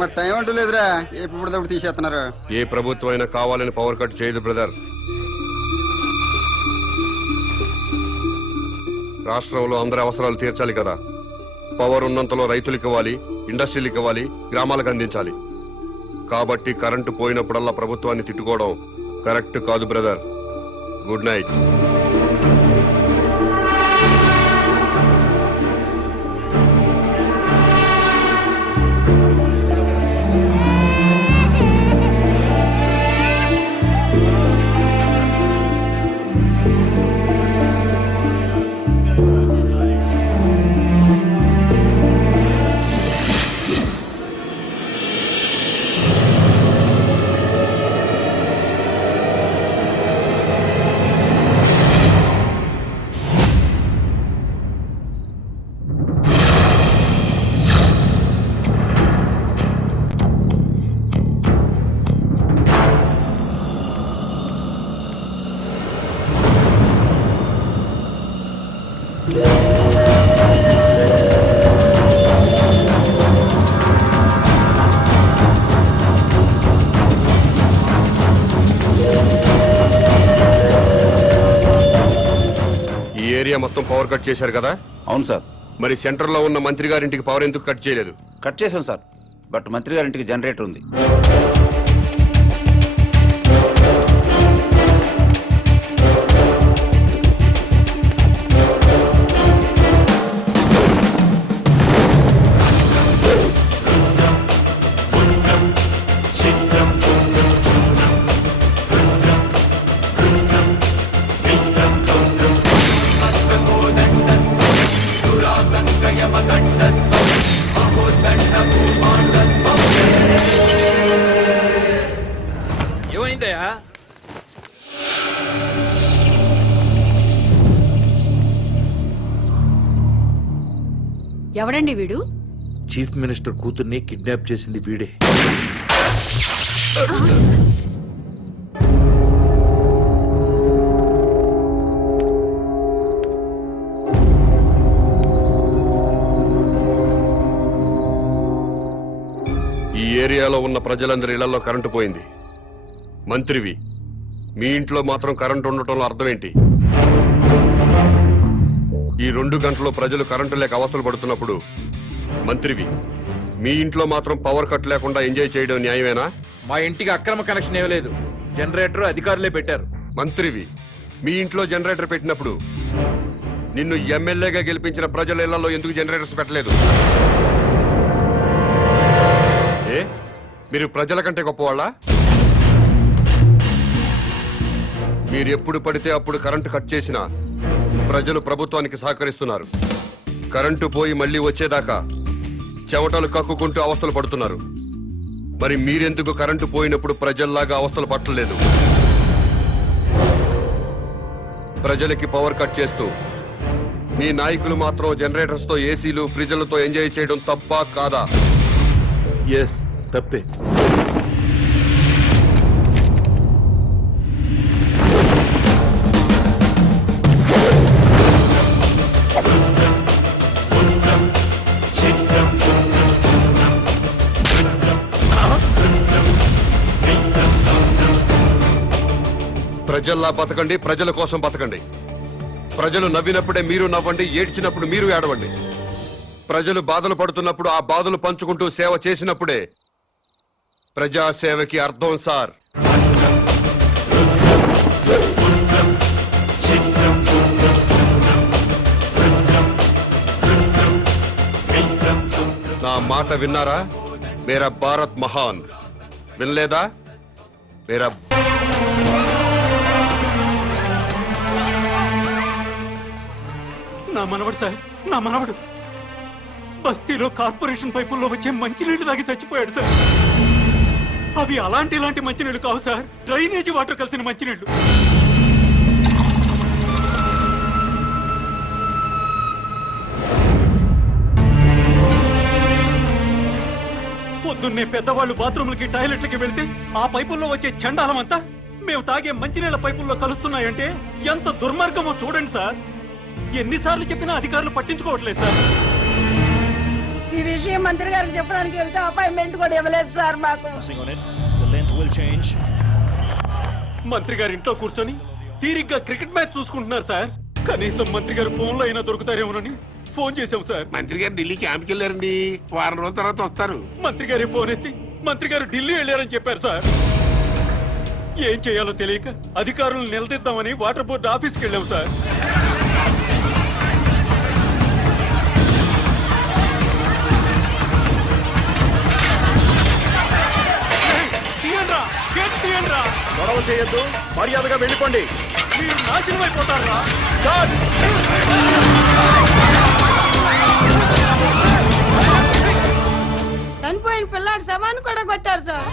మరి టైం అంటూ లేదురా, ఎప్పుడు తీసేస్తున్నారు. ఏ ప్రభుత్వం అయినా కావాలని పవర్ కట్ చేయదు బ్రదర్. రాష్ట్రంలో అందరి అవసరాలు తీర్చాలి కదా. పవర్ ఉన్నంతలో రైతులకు ఇవ్వాలి, ఇండస్ట్రీలకు ఇవ్వాలి, గ్రామాలకు అందించాలి. కాబట్టి కరెంటు పోయినప్పుడల్లా ప్రభుత్వాన్ని తిట్టుకోవడం కరెక్ట్ కాదు బ్రదర్. Good night. మొత్తం పవర్ కట్ చేశారు కదా? అవును సార్. మరి సెంటర్ లో ఉన్న మంత్రి గారింటికి పవర్ ఎందుకు కట్ చేయలేదు? కట్ చేశాం సార్, బట్ మంత్రి గారింటికి జనరేటర్ ఉంది. ఏమైందయ్యా? ఎవడండి వీడు? చీఫ్ మినిస్టర్ కూతుర్ని కిడ్నాప్ చేసింది వీడే. ఈ ఏరియాలో ఉన్న ప్రజలందరి ఇళ్లలో కరెంటు పోయింది. మంత్రివి, మీ ఇంట్లో మాత్రం కరెంటు ఉండటంలో అర్థం ఏంటి? ఈ 2 గంటల్లో ప్రజలు కరెంటు లేక అవస్థలు పడుతున్నప్పుడు మంత్రివి, మీ ఇంట్లో మాత్రం పవర్ కట్ లేకుండా ఎంజాయ్ చేయడం న్యాయమేనా? మా ఇంటికి అక్రమ కనెక్షన్ ఇవ్వలేదు, జనరేటర్ అధికారులే పెట్టారు. మంత్రివి, మీ ఇంట్లో జనరేటర్ పెట్టినప్పుడు నిన్ను ఎమ్మెల్యేగా గెలిపించిన ప్రజల ఇళ్లలో ఎందుకు జనరేటర్స్ పెట్టలేదు? మీరు ప్రజల కంటే గొప్పవాళ్ళ? మీరు ఎప్పుడు పడితే అప్పుడు కరెంటు కట్ చేసినా ప్రజలు ప్రభుత్వానికి సహకరిస్తున్నారు. కరెంటు పోయి మళ్లీ వచ్చేదాకా చెవటలు కక్కుకుంటూ అవస్థలు పడుతున్నారు. మరి మీరెందుకు కరెంటు పోయినప్పుడు ప్రజల్లాగా అవస్థలు పట్టలేదు? ప్రజలకి పవర్ కట్ చేస్తూ మీ నాయకులు మాత్రం జనరేటర్స్ తో, ఏసీలు, ఫ్రిడ్జ్లతో ఎంజాయ్ చేయడం తప్పా కాదా? ఎస్, తప్పే. ప్రజల్లా బతకండి, ప్రజల కోసం బతకండి. ప్రజలు నవ్వినప్పుడే మీరు నవ్వండి, ఏడ్చినప్పుడు మీరు ఏడవండి. ప్రజలు బాధలు పడుతున్నప్పుడు ఆ బాధలు పంచుకుంటూ సేవ చేసినప్పుడే ప్రజాసేవకి అర్థం సార్. నా మాట విన్నారా? మేరా భారత్ మహాన్. వినలేదా? మేరా నా మనవడు సార్, నా మనవడు బస్తీలో కార్పొరేషన్ పైపుల్లో వచ్చే మంచినీళ్లు తాగి చచ్చిపోయాడు సార్. అవి ఇలాంటి మంచినీళ్లు కావు సార్, డ్రైనేజీ వాటర్ కలిసిన మంచినీళ్లు. పొద్దున్నే పెద్దవాళ్ళు బాత్రూమ్లకి, టాయిలెట్లకి వెళ్తే ఆ పైపుల్లో వచ్చే చండాలం అంతా మేము తాగే మంచినీళ్ల పైపుల్లో కలుస్తున్నాయంటే ఎంత దుర్మార్గమో చూడండి సార్. ఎన్నిసార్లు చెప్పినా అధికారులు పట్టించుకోవట్లేదు సార్. ఈ విషయం మంత్రి గారికి చెప్పడానికి వెళ్తే అపాయింట్మెంట్ కూడా ఇవ్వలేదు సార్ మాకు. on it. The length will change. మంత్రి గారి ఇంట్లో కూర్చొని తీరిగ్గా క్రికెట్ మ్యాచ్ చూసుకుంటున్నారు సార్. కనీసం మంత్రి గారు ఫోన్ లో అయినా దొరుకుతారేమోనని ఫోన్ చేశాం సార్. మంత్రి గారు ఢిల్లీ క్యాంప్కి వెళ్ళారండి, వారం రోజుల తర్వాత వస్తారు. మంత్రి గారి ఫోన్ ఎత్తి మంత్రి గారు ఢిల్లీ వెళ్ళారని చెప్పారు సార్. ఏం చేయాలో తెలియక అధికారులను నిలదీద్దామని వాటర్ బోర్డు ఆఫీస్కి వెళ్ళాం సార్. తీయండ్రా, గేట్ తీయండ్రా. గొడవ చేయొద్దు, మర్యాదగా వెళ్ళిపోండి. మీరు నాశనం అయిపోతారా? చనిపోయిన పిల్లాడి శవాన్ని కూడా కొట్టారు సార్.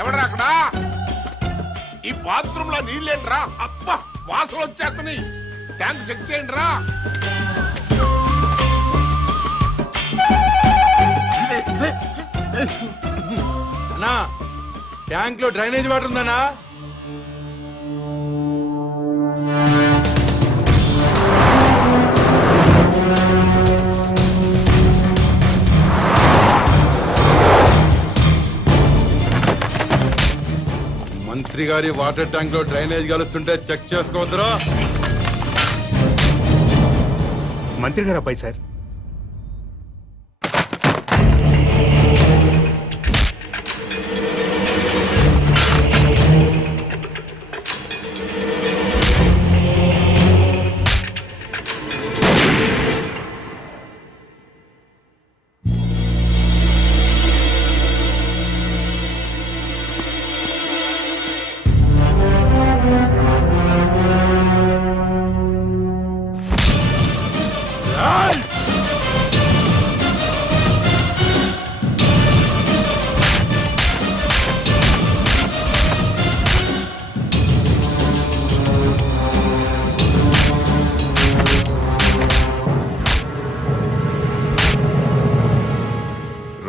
ఎవడరా అక్కడ? ఈ బాత్రూమ్ లో నీళ్ళేంట్రా? అబ్బా, వాసన వచ్చేస్తున్నాయి. ట్యాంక్ చెక్ చేయండి రా. అన్నా, ట్యాంక్ లో డ్రైనేజ్ వాటర్ ఉందన్నా? మంత్రి గారి వాటర్ ట్యాంక్ లో డ్రైనేజ్ కలుస్తుంటే చెక్ చేసుకోవద్దురా. మంత్రి గారు అబ్బాయి సార్.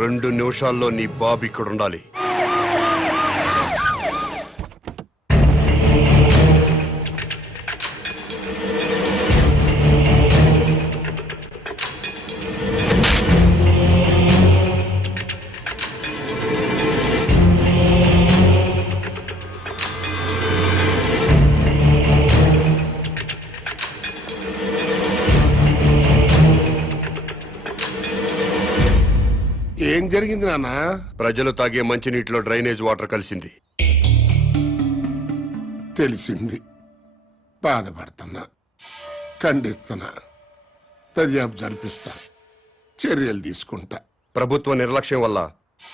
రెండు నిమిషాల్లో నీ బాబు ఇక్కడ ఉండాలి. ఏం జరిగింది నాన్న? ప్రజలు తాగే మంచినీటిలో డ్రైనేజ్ వాటర్ కలిసింది. తెలిసింది. బాధపడుతున్నా, ఖండిస్తున్నా, దర్యాప్తు జరిపిస్తా, చర్యలు తీసుకుంటా. ప్రభుత్వ నిర్లక్ష్యం వల్ల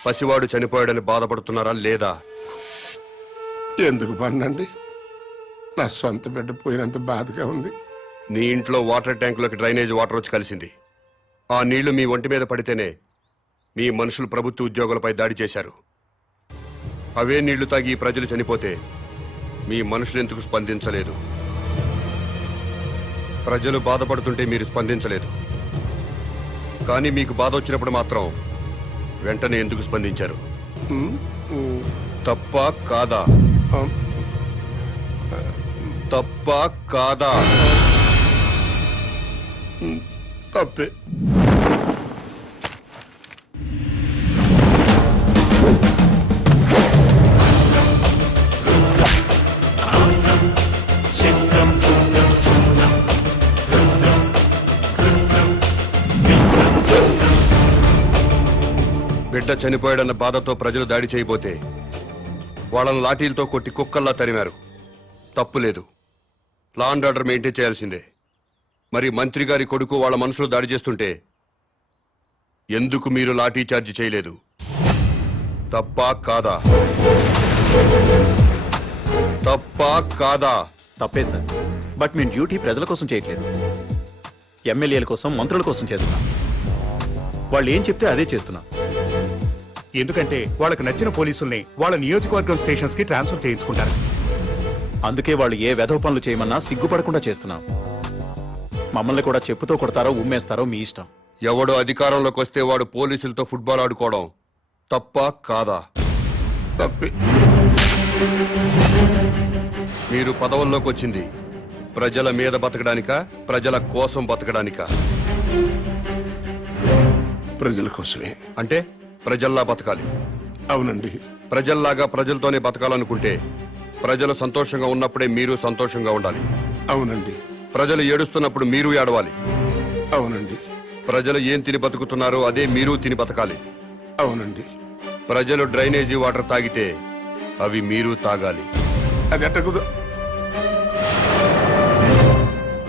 పసివాడు చనిపోయాడని బాధపడుతున్నారా లేదా? ఎందుకు పన్నండి? నా సొంత బిడ్డ పోయినంత బాధగా ఉంది. నీ ఇంట్లో వాటర్ ట్యాంకులోకి డ్రైనేజ్ వాటర్ వచ్చి కలిసింది. ఆ నీళ్లు మీ ఒంటి మీద పడితేనే మీ మనుషులు ప్రభుత్వ ఉద్యోగులపై దాడి చేశారు. అవే నీళ్లు తాగి ఈ ప్రజలు చనిపోతే మీ మనుషులు ఎందుకు స్పందించలేదు? ప్రజలు బాధపడుతుంటే మీరు స్పందించలేదు, కానీ మీకు బాధ వచ్చినప్పుడు మాత్రం వెంటనే ఎందుకు స్పందించారు? తప్ప కాదా? తప్ప కాదా? తప్పే. బిడ్డ చనిపోయాడన్న బాధతో ప్రజలు దాడి చేయబోతే వాళ్ళని లాఠీలతో కొట్టి కుక్కల్లా తరిమారు. తప్పు లేదు, లా అండ్ ఆర్డర్ మెయింటైన్ చేయాల్సిందే. మరి మంత్రి గారి కొడుకు వాళ్ళ మనుషులు దాడి చేస్తుంటే ఎందుకు మీరు లాఠీ చార్జ్ చేయలేదు? తప్పా కాదా? తప్పా కాదా? తప్పే సార్. బట్ మేము డ్యూటీ ప్రజల కోసం చేయట్లేదు, ఎమ్మెల్యేల కోసం, మంత్రుల కోసం చేస్తున్నాం. వాళ్ళు ఏం చెప్తే అదే చేస్తున్నాం. ఎందుకంటే వాళ్ళకి నచ్చిన పోలీసుల్ని వాళ్ళ నియోజకవర్గం స్టేషన్స్ కి ట్రాన్స్ఫర్ చేయించుకుంటారు. అందుకే వాళ్ళు ఏ వెధవ పనులు చేయమన్నా సిగ్గుపడకుండా చేస్తున్నాం. మమ్మల్ని కూడా చెప్పుతో కొడతారో ఉమ్మేస్తారో మీ ఇష్టం. ఎవడు అధికారంలోకి వస్తే వాడు పోలీసులతో ఫుట్బాల్ ఆడుకోవడం తప్పా కాదా? తప్పి. మీరు పదవుల్లోకి వచ్చింది ప్రజల మీద బతకడానికా, ప్రజల కోసం బతకడానికా? ప్రజల కోసమే. అంటే ప్రజల్లా బతకాలి. అవునండి. ప్రజల్లాగా ప్రజలతోనే బతకాలనుకుంటే ప్రజలు సంతోషంగా ఉన్నప్పుడే మీరు సంతోషంగా ఉండాలి. అవునండి. ప్రజలు ఏడుస్తున్నప్పుడు మీరు ఏడవాలి. అవునండి. ప్రజలు ఏం తిని బతుకుతున్నారో అదే మీరు తిని బతకాలి. అవునండి. ప్రజలు డ్రైనేజీ వాటర్ తాగితే అవి మీరు తాగాలి. అది ఎట్టకుదు.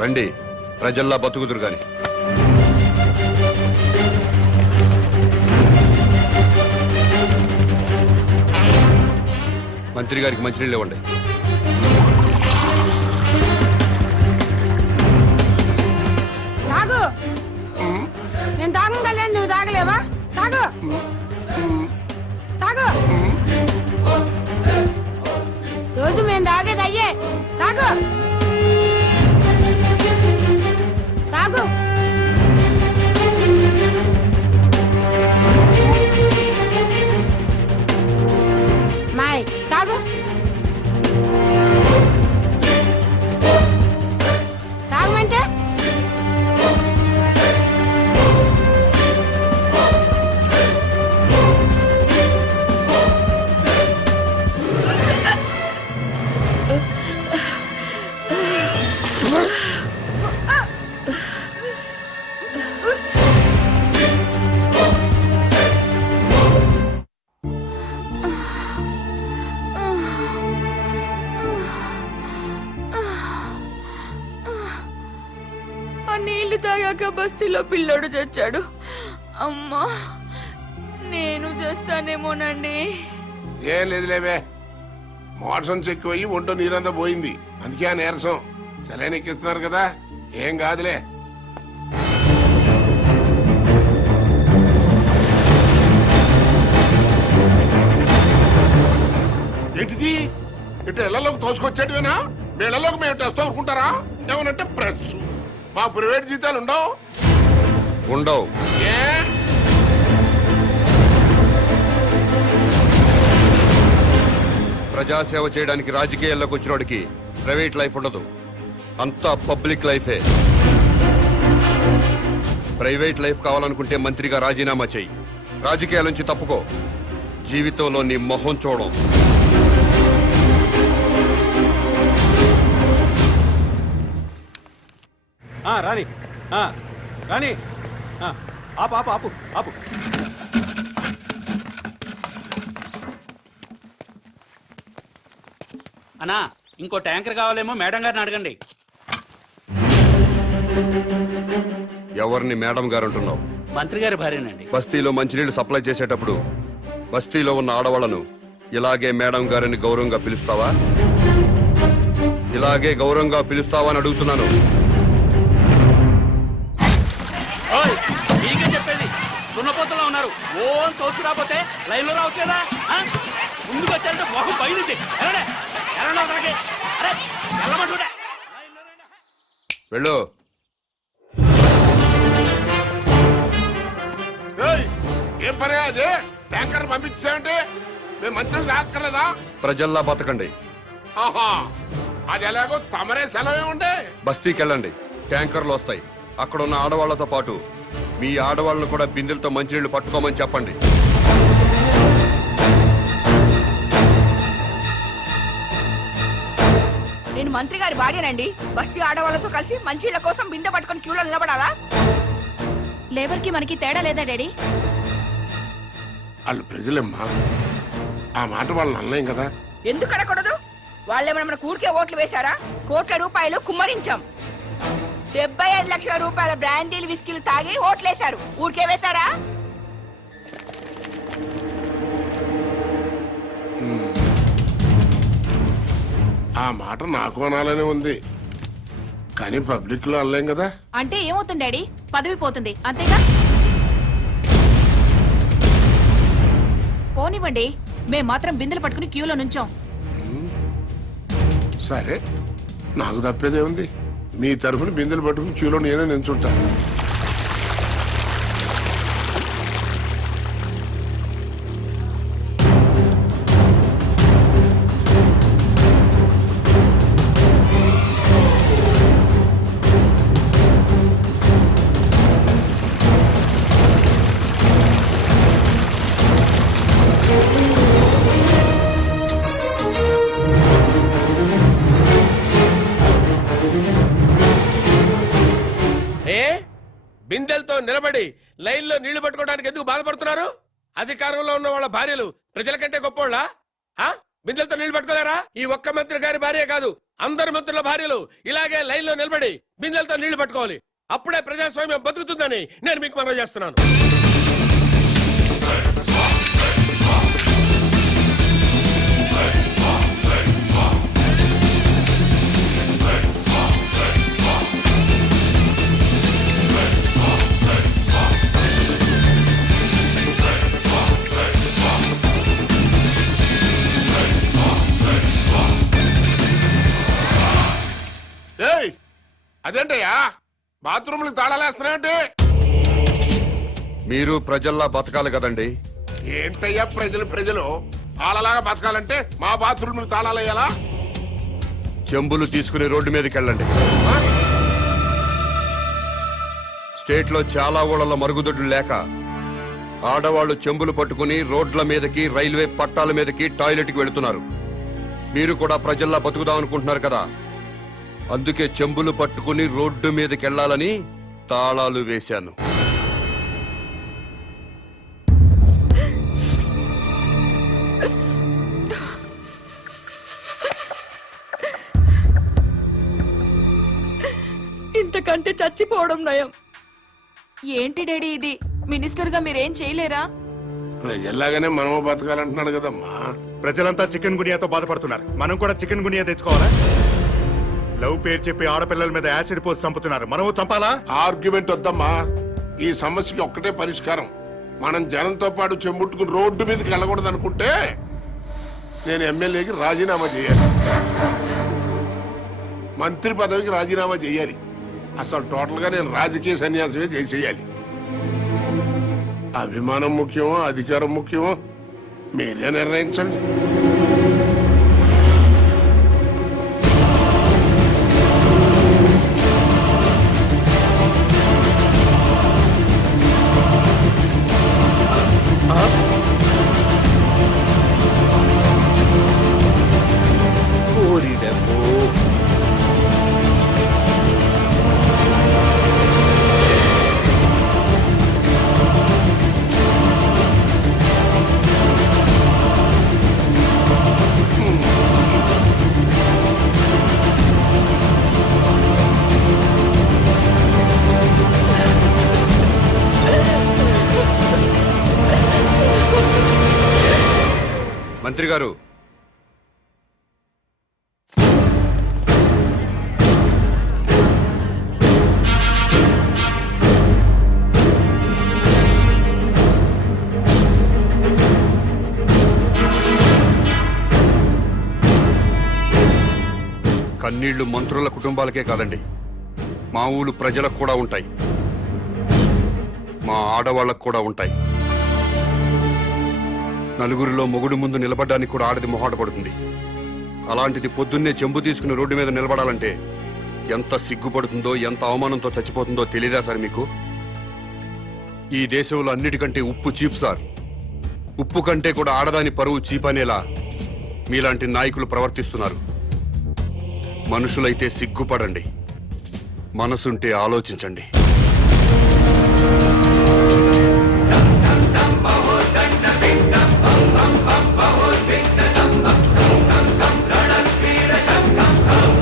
రండి, ప్రజల్లా బతుకుదురు గాని. మంత్రి గారికి మంచినీళ్ళు ఇవ్వండి. తాగు. నేను తాగలేదు, నువ్వు తాగలేవా? తాగు తాగు. రోజు మేము తాగేది అయ్యే. తాగు తాగు. మాయ్ తాగు. తాగమంటే నీళ్లు తాగాక బస్తీలో పిల్లోడు చచ్చాడు. అమ్మా, నేను చేస్తానేమోనండి. ఏం లేదులేవే, మోషన్స్ ఎక్కువయ్యి ఒంటో నీరంతా పోయింది. అందుకే ఆ నీరసం. సెలైన్ ఎక్కిస్తున్నారు కదా, ఏం కాదులే. ఏంటిది? ఇటు ఇళ్లలోకి తోసుకొచ్చేటివేనా? మీ ఇళ్లలోకి మేము టెస్ట్ అనుకుంటారా? ఏమనంటే ప్రెస్. మా ప్రైవేట్ జీతాలు ఉండవు. ఉండవు. ఏ ప్రజాసేవ చేయడానికి రాజకీయాల్లోకి వచ్చినోడికి ప్రైవేట్ లైఫ్ ఉండదు, అంతా పబ్లిక్ లైఫే. ప్రైవేట్ లైఫ్ కావాలనుకుంటే మంత్రిగా రాజీనామా చెయ్యి, రాజకీయాల నుంచి తప్పుకో. జీవితంలో నీ మొహం చూడం. రాని రాని, ఆపు ఆపు ఆపు ఆపు. అన్నా, ఇంకో ట్యాంకర్ కావాలేమో మేడం గారిని అడగండి. ఎవరిని మేడం గారు అంటున్నావు? మంత్రి గారి భార్యనండి. బస్తీలో మంచినీళ్లు సప్లై చేసేటప్పుడు బస్తీలో ఉన్న ఆడవాళ్లను ఇలాగే మేడం గారిని గౌరవంగా పిలుస్తావా? ఇలాగే గౌరవంగా పిలుస్తావా అని అడుగుతున్నాను. మీకే చెప్పేది, దున్నపోతలో ఉన్నారు. ఓ తోసుకురాపోతే లైన్ లో రావట్లేదా? ముందుకు వచ్చారంటే మొహం బయలుది. వెళ్ళు. ఏం పని అది? ట్యాంకర్ పంపించామంటే మేము మంచిగా తాక్కర్లేదా? ప్రజల్లా బతకండి. ఆహా, అది ఎలాగో తమరే సెలవే ఉండే. బస్తీకి వెళ్ళండి, ట్యాంకర్లు వస్తాయి. అక్కడ ఉన్న ఆడవాళ్లతో పాటు మీ ఆడవాళ్ళను కూడా బిందెలతో మంచినీళ్లు పట్టుకోమని చెప్పండి. నేను మంత్రి గారి భార్యనండి. బస్తీ ఆడవాళ్ళతో కలిసి మంచిళ్ళ కోసం బిందె పట్టుకొని క్యూలో నిలబడాలా? లేబర్ కి మనకి తేడా లేదా డాడీ? వాళ్ళు ప్రజలమ్మా, ఆ మాట వాళ్ళని అనలేం కదా. ఎందుకు అడగకూడదు? వాళ్ళేమైనా మన ఊరికే ఓట్లు వేశారా? కోట్ల రూపాయలు కుమ్మరించాం. 75 లక్షల రూపాయల బ్రాండీలు విస్కీలు తాగి ఓట్లేశారు. ఊరికే వేశారా? ఆ మాట నాకు అనాలనే ఉంది కానీ పబ్లిక్ లో అనలేం కదా. అంటే ఏమవుతుంది డాడీ? పదవి పోతుంది అంతేగా. పోనివ్వండి, మేం మాత్రం బిందెలు పట్టుకుని క్యూలో నుంచోం. సరే, నాకు తప్పేదే ఉంది. మీ తరఫున బిందెలు పట్టుకుని క్యూలో నేనే నించుంటా. బిందెలతో నిలబడి లైన్లో నీళ్లు పట్టుకోవడానికి ఎందుకు బాధపడుతున్నారు? అధికారంలో ఉన్న వాళ్ళ భార్యలు ప్రజల కంటే గొప్పోళ్ళా? బిందెలతో నీళ్లు పట్టుకోలేరా? ఈ ఒక్క మంత్రి గారి భార్య కాదు, అందరి మంత్రుల భార్యలు ఇలాగే లైన్లో నిలబడి బిందెలతో నీళ్లు పట్టుకోవాలి. అప్పుడే ప్రజాస్వామ్యం బతుకుతుందని నేను మీకు మనవి చేస్తున్నాను. అదేంటయ్యా బాత్రూమ్లు తాళాలేస్తున్నాయంటే? మీరు ప్రజల్లా బతకాలి కదండి. ఏంటయ్యా ప్రజలు వాళ్ళలాగా బతకాలంటే మా బాత్రూమ్లు తాళాలయ్యాలా? చెంబులు తీసుకుని రోడ్డు మీదకి వెళ్ళండి. స్టేట్ లో చాలా ఊళ్ళలో మరుగుదొడ్లు లేక ఆడవాళ్లు చెంబులు పట్టుకుని రోడ్ల మీదకి, రైల్వే పట్టాల మీదకి, టాయిలెట్ కి వెళుతున్నారు. మీరు కూడా ప్రజల్లా బతుకుదాం అనుకుంటున్నారు కదా, అందుకే చెంబులు పట్టుకుని రోడ్డు మీదకి వెళ్ళాలని తాళాలు వేశాను. ఇంతకంటే చచ్చిపోవడం నయం. ఏంటి డాడీ ఇది? మినిస్టర్ గా మీరేం చేయలేరా? ప్రజల్లాగానే మనము బతకాలంటున్నాడు కదమ్మా. ప్రజలంతా చికెన్ గునియాతో బాధపడుతున్నారు, మనం కూడా చికెన్ గునియా తెచ్చుకోవాలా? లవ్ పేరు చెప్పి ఆడపిల్లల మీద యాసిడ్ పోసి చంపుతున్నారు, మనము చంపాలా? ఆర్గ్యుమెంట్ వద్దమ్మా. ఈ సమస్యకి ఒక్కటే పరిష్కారం. మనం జనంతో పాటు చెంబుట్టుకుని రోడ్డు మీదకి వెళ్ళకూడదు అనుకుంటే నేను ఎమ్మెల్యేకి రాజీనామా చేయాలి, మంత్రి పదవికి రాజీనామా చేయాలి. అసలు టోటల్ గా నేను రాజకీయ సన్యాసమే చేసేయాలి. అభిమానం ముఖ్యమో అధికారం ముఖ్యమో మీరే నిర్ణయించండి. మంత్రి గారు, కన్నీళ్లు మంత్రుల కుటుంబాలకే కాదండి, మా ఊళ్ళు ప్రజలకు కూడా ఉంటాయి, మా ఆడవాళ్లకు కూడా ఉంటాయి. నలుగురిలో మొగుడు ముందు నిలబడడానికి కూడా ఆడది మొహాట పడుతుంది. అలాంటిది పొద్దున్నే చెంబు తీసుకుని రోడ్డు మీద నిలబడాలంటే ఎంత సిగ్గుపడుతుందో, ఎంత అవమానంతో చచ్చిపోతుందో తెలీదా సార్ మీకు? ఈ దేశంలో అన్నిటికంటే ఉప్పు చీప్ సార్. ఉప్పు కంటే కూడా ఆడదాని పరువు చీప్ అనేలా మీలాంటి నాయకులు ప్రవర్తిస్తున్నారు. మనుషులైతే సిగ్గుపడండి, మనసుంటే ఆలోచించండి.